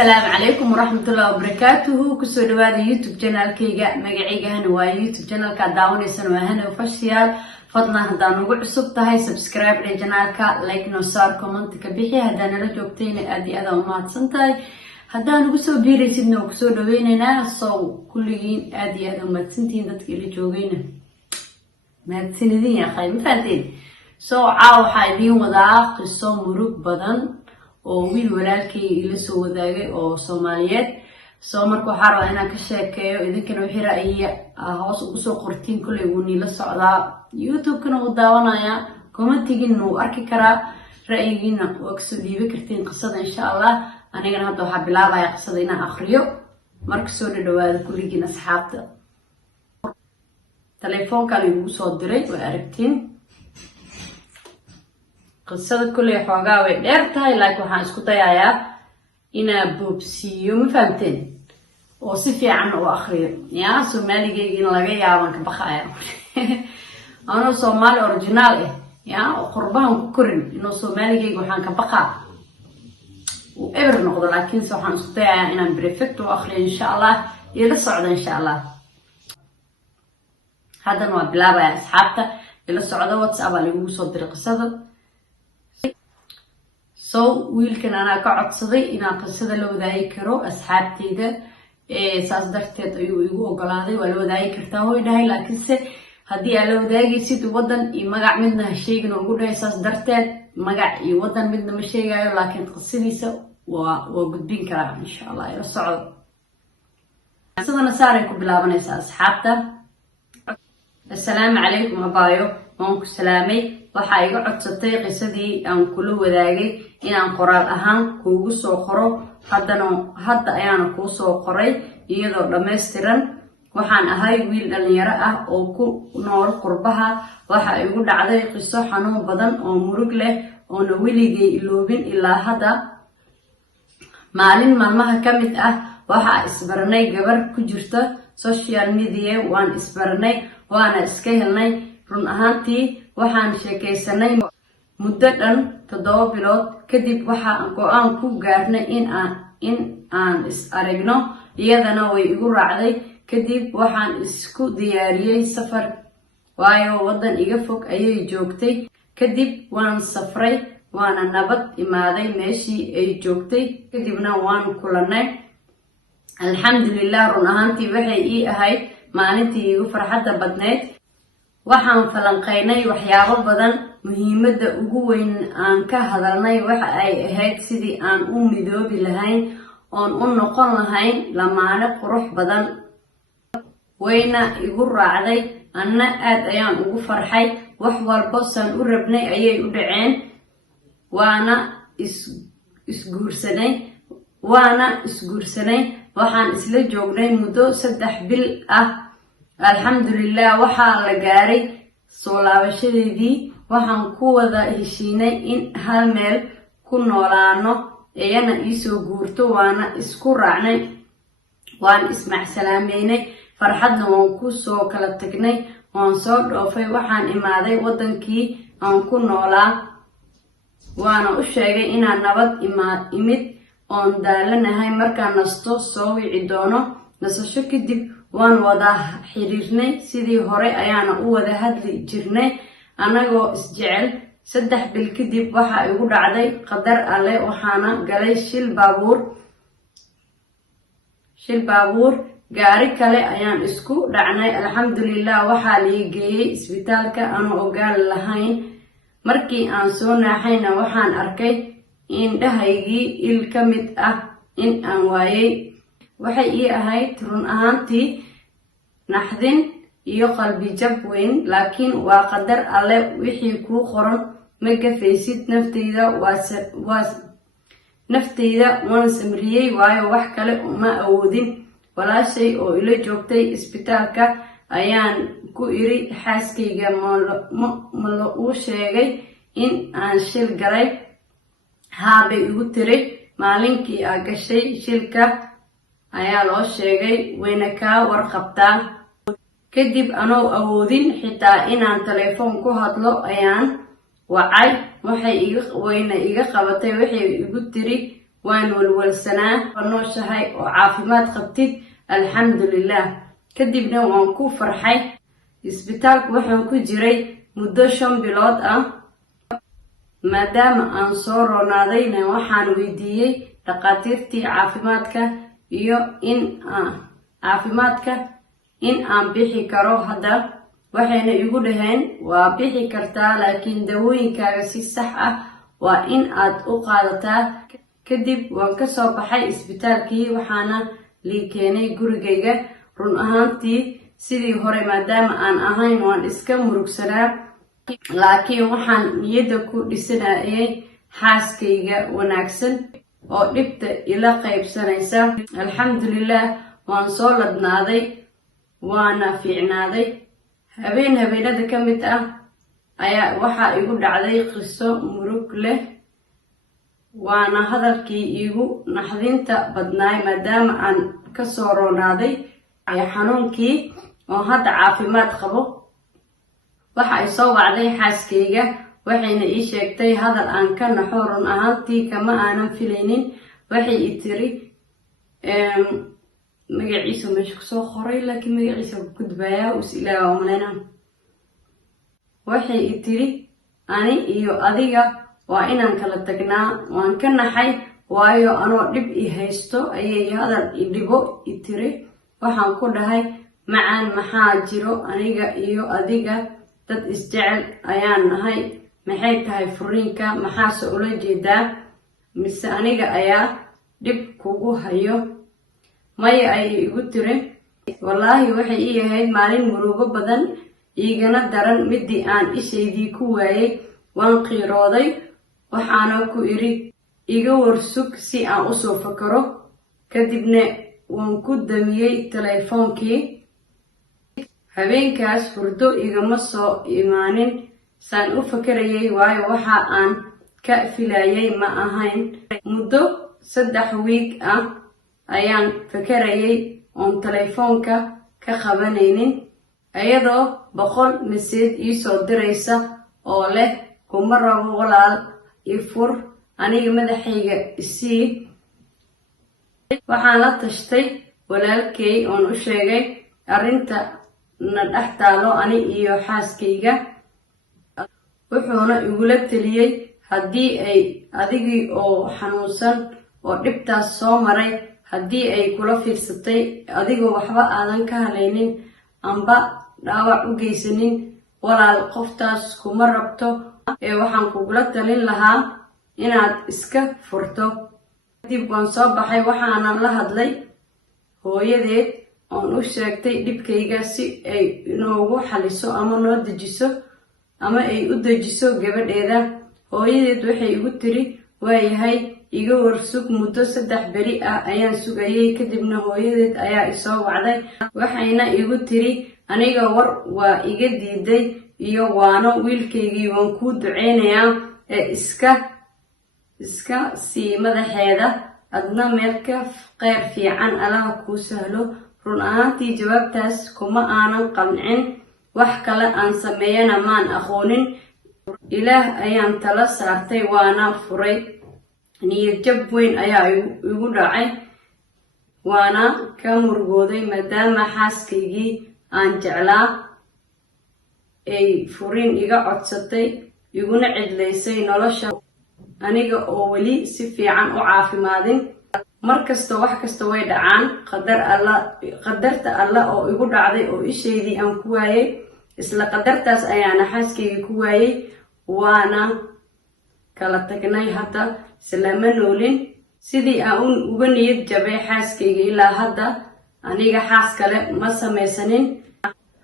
السلام عليكم ورحمة الله وبركاته. كسو دواد يوتيوب channel كيغا مقعيغا هنوا يوتيوب channel كداوني سنوهنا وفشيال فضلا هدان وقع سبتهاي سبسكرايب لجنالكا لايك نوصار كومنت كبيحي هدان لجوبتين ادي ادا ومات سنتاي هدان وقسو بيري سيدنا وقسو دوينينا صو كلين ادي ادا ومات سنتين دادك اللي جوغين مات سندين يا خاي مفاتين سو عاو حايبين ودا قصو مروك بدن oo wiil walaalkay ila soo wadaagay oo Soomaaliyeed soo markuu xaro inaan ka sheekeeyo idinkana wixii ra'yi hoos ugu soo qortiin kulay uu nila socdaa YouTube-kana uu daawanaya commentigina uu arki karaa ra'yigiina oo ka soo dhiibi kartiin qisada insha Allah anigana hadda waxa bilaabayaa qisada inaan akhriyo marka soo dhawaada kulligiina asxaabta telefoonka lagu soo diray way aragtiin قصة كل حاجة ودرتها لكن هنسكت يا إنا بوبسيو مفهمتين وصفي عنه وآخر يا سومالي جيجين لقي يا وانك بخايا أنا سومالي أوريجينال يا وقربهم كرن إنه سومالي جيجي وحنك بخا وإبر نقدر لكن سو هنسكت يا إنا بريفكت وآخر إن شاء الله إلى الصعود إن شاء الله هذا نوع بلابا يا أصحابته إلى الصعود واتساب اللي هو صدر قصة wiilkan anaa ka codsaday inaan qisada la wadaagi karo asxaabteyda saas darteed ayuu igu ogolaaday waa la wadaagi kartaa way dhahay laakiinse haddii aad la wadaagaysid wadan iyo magac midna ha sheegin oo ugu dhahay saas darteed magac iyo wadan midna ma sheegayo laakiin qisadiisa waa gudbin karaa insha Allah ila socdo qisadana saaray ku bilaabanaysaa asxaabta assalaamu calaykum abaayo waan ku salaamay waxaa iga codsatay qisadii aan kula wadaagay inaan qoraal ahaan kuugu soo qoro hadda ayaan kuu soo qoray iyadoo dhameystiran waxaan ahay wiil dhalinyaro ah oo ku nool qurbaha waxa igu dhacday qiso xanuun badan oo murug leh oo na weligay iloobin ilaa hadda maalin maalmaha ka mid ah waxa isbarnay gabar ku jirta social media waan isbarnay waana iska helnay run ahaantii waxaan sheekaysanay muddo dhan 7 bilood kadib waxaan go'aan ku gaarnay in aan is aragno iyadana way igu raacday kadib waxaan isku diyaariyay safar waayo wadan iga fog ayay joogtay kadib waan safray waana nabad imaaday meeshii ay joogtay kadibna waan kulanay alxamdulillah run ahaantii waxay ii ahayd maalintii igu farxadda badneed waxaan falanqaynay waxyaabo badan muhiimadda ugu weyn aan ka hadalnay waxa ay ahayd sidii aan u midoobi lahayn oon u noqon lahayn lamaane qurux badan wayna igu raacday anna aad ayaan ugu farxay wax walba san u rabnay ayay u dhaceen waana isguursanay waxaan isla joognay muddo 3 bil ah alxamdulillah waxaa la gaaray soo laabashadeedii waxaan ku wada heshiinay in hal meel ku noolaano ayana isoo guurto waana isku raacnay waan ismacsalaameynay farxadna waan ku soo kala tagnay waan soo dhoofay waxaan imaaday wadankii aan ku noolaa waana u sheegay inaan nabad imid oon daalanahay markaan nasto soo wici doono nasasho kadib waan wada xiriirnay sidii hore ayaana u wada hadli jirnay anagoo isjecel 3 bil kadib waxa igu dhacday qadar alle waxaana galay shil baabuur gaari kale ayaan isku dhacnay alxamdulillah waxaa la geeyay isbitaalka aan ogaan lahayn markii aan soo naaxayna waxaan arkay indhahaygii il ka mid ah in aan waayay waxay ii ahayd run ahaantii naxdin iyo qalbi jab weyn laakiin waa qadar alle wixii kuu qoran ma gafaysid nafteyda waan samriyay waayo wax kale uma awoodin walaashay oo ila joogtay isbitaalka ayaan ku iri xaaskayga ma la uu sheegay in aan shil galay haabay igu tiray maalinkii aa gashay shilka ayaa loo sheegay wayna kaa warqabtaa kadib anoo awoodin xitaa inaan telefoon ku hadlo ayaan wacay wayna iga qabatay waxay igu tiri waan walwalsanaa nooshahay oo caafimaad qabtid alxamdulilah. kadibna waan ku farxay. isbitaalku waxaan ku jiray muddo 5 bilood ah. maadaama aan soo roonaadayna waxaan weydiiyey dhaqaatiirtii caafimaadka iyo in aan bixi karo hadda. waxayna igu dhaheen waa bixi kartaa laakiin dawooyinkaaga si sax ah waa in aad u qaadataa. kadib waan ka soo baxay isbitaalkii waxaana lii keenay gurigayga. run ahaantii sidii hore maadaama aan ahayn waan iska murugsanaa, laakiin waxaan niyadda ku dhisanayay xaaskayga wanaagsan oo dhibta ila qaybsanaysa. alxamdulilah waan soo ladnaaday waana fiicnaaday. habeen habeenada ka mid ah ayaa waxaa igu dhacday qiso murug leh, waana hadalkii igu naxdinta badnaay maadaama aan ka soo roonaaday xanuunkii oo hadda caafimaad qabo. waxa ay soo wacday xaaskayga waxayna ii sheegtay hadal aan ka naxo. run ahaantii kama aanan filaynin. waxay i tiri magaciisa meesha kusoo qoray laakiin magaciisa gudbayaa is ilaaha umaleyna. waxay i tiri ani iyo adiga waa inaan kala tagnaa. waan ka naxay waayo anoo dhib i haysto ayay hadal i dhibo i tiri. waxaan ku dhahay macaan maxaa jiro, aniga iyo adiga dad isjecel ayaan nahay, maxay tahay furiinka, maxaase ula jeedaa, mise aniga ayaa dhib kugu hayo? maya ayay igu tiri. wallaahi waxay ii ahayd maalin murugo badan, iigana daran midii aan ishaydii ku waayay. waan qiirooday waxaana ku iri iga warsug si aan usoo fakaro. kadibna waan ku damiyey telefoonkii. habeenkaas hurdo igama soo imaanin saan u fakarayay waayo waxa aan ka filayay ma ahayn. muddo 3 wiig ah ayaan fakarayay oon telefoonka ka qabanaynin, iyadoo 100 message ii soo diraysa oo leh kuma rabo walaal i fur, aniga madaxayga isii. waxaan la tashtay walaalkay oon u sheegay arrinta na dhex taalo ani iyo xaaskayga. wuxuuna igula taliyey haddii ay adigii oo xanuunsan oo dhibtaas soo maray haddii ay kula fiirsatay adigoo waxba aadan ka halaynin amba dhaawac u geysanin, walaal qoftaas kuma rabto ee waxaan kugula talin lahaa inaad iska furto. kadib waan soo baxay waxaanan la hadlay hooyadeed oon u sheegtay dhibkayga si ay inoogu xaliso ama noo dejiso ama ay u dejiso gabadheeda. hooyadeed waxay igu tiri waayahay iga warsug. muddo 3 beri ah ayaan sugayay. kadibna hooyadeed ayaa isoo wacday waxayna igu tiri aniga war waa iga diiday iyo waano wiilkaygii waan kuu duceynayaa ee iska sii madaxeeda, adna meelka kheyr fiican allaha kuu sahlo. run ahaantii jawaabtaas kuma aanan qancin, wax kale aan sameeyana maan aqoonin. ilaah ayaan tala saartay waana furay. niyad jab weyn ayaa igu dhacay, waana ka murugooday maadaama xaaskaygii aan jeclaa ay furiin iga codsatay, iguna cidlaysay nolosha aniga oo weli si fiican u caafimaadin. markasta wax kasta way dhacaan. qadarta alla oo igu dhacday oo ishaydii aan ku waayay, isla qadartaas ayaana xaaskaygii ku waayay. waana kala tagnay hadda islama noolin. sidii aan uga niyad jabay xaaskayga ilaa hadda aniga xaas kale ma samaysanin.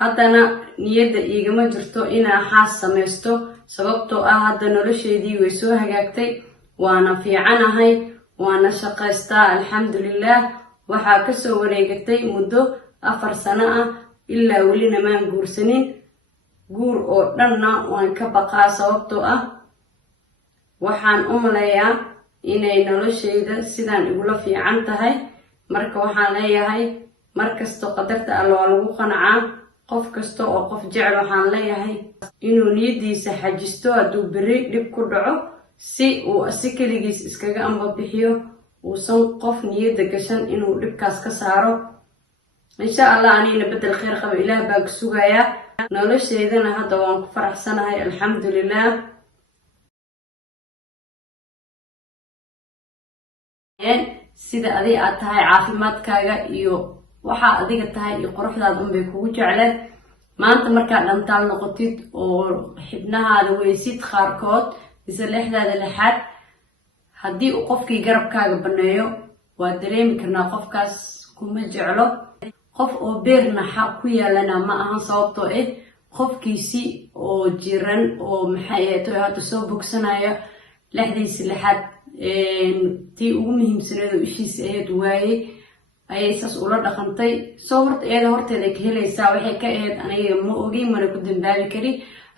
haddana niyadda iigama jirto inaan xaas samaysto sababtoo ah hadda nolosheedii way soo hagaagtay, waana fiicanahay, waana shaqaystaa alxamdulilah. waxaa kasoo wareegatay muddo 4 sano ah ilaa welina maan guursanin. guur oo dhanna waan ka baqaa sababtoo ah waxaan u maleeyaa inay noloshayda sidaan igula fiican tahay. marka waxaan leeyahay markasto qadarta alla waa lagu qancaa. qof kasta oo qof jecel waxaan leeyahay inuu niyadiisa xajisto hadduu beri dhib ku dhaco si uu si keligiis iskaga amba bixiyo uusan qof niyada gashan inuu dhibkaas ka saaro. insha allah anina bedel khayr qaba ilaah baa ku sugayaa. nolosheedana hadda waan ku faraxsanahay alxamdulilah. sida adiga aad tahay caafimaadkaaga iyo waxa adiga tahay iyo quruxdaada unbay kugu jecleen. maanta markaad dhantaal noqotid oo xibnahaada weysid qaarkood mise lexdaada lexaad, haddii uu qofkii garabkaaga baneeyo waa dareemi karnaa qofkaas kuma jeclo. qof oo beer naxa ku yaalana ma ahan, sababtoo ah qofkiisi oo jiran oo maxay hadda soo bogsanaya lexdiisi lexaad tii ugu muhiimsaneed oo ishiisa ahayd waaye ayay saas ula dhaqantay. soo horta iyada horteeda ka helaysaa, waxay ka ahayd aniga ma ogi mana ku dambaabi kari.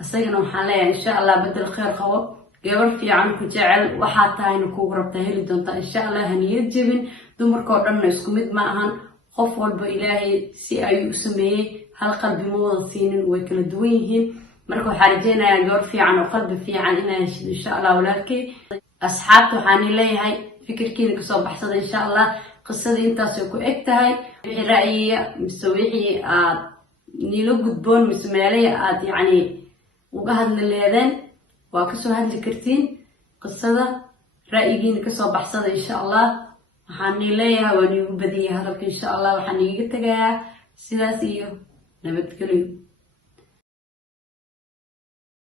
isagana waxaan leeyahay insha allah bedel khayr qabo, gabar fiican ku jecel waxaa tahayna kugu rabtaa heli doontaa insha allah. haniyad jebin, dumarkao dhanna isku mid ma ahan, qof walba ilaahay si ayuu u sameeyey, hal qalbi ma wada siinin, way kala duwan yihiin. marka waxaa rajeynayaa gabar fiican oo qalbi fiican inaa heshid insha allah walaalkay. asxaabta waxaan leeyahay fikirkiina kasoo baxsada insha allah. qisadii intaasay ku eg tahay. wixii ra'yiga mise wixii aad nilo gudboon mise meelihii aad yacni uga hadli leedeen waa kasoo hadli kartiin. qisada ra'yigiina kasoo baxsada insha allah. waxaan leeyahay waa niigu badiyay hadalka insha allah. waxaan iiga tegayaa sidaas iyo nabadgelyo.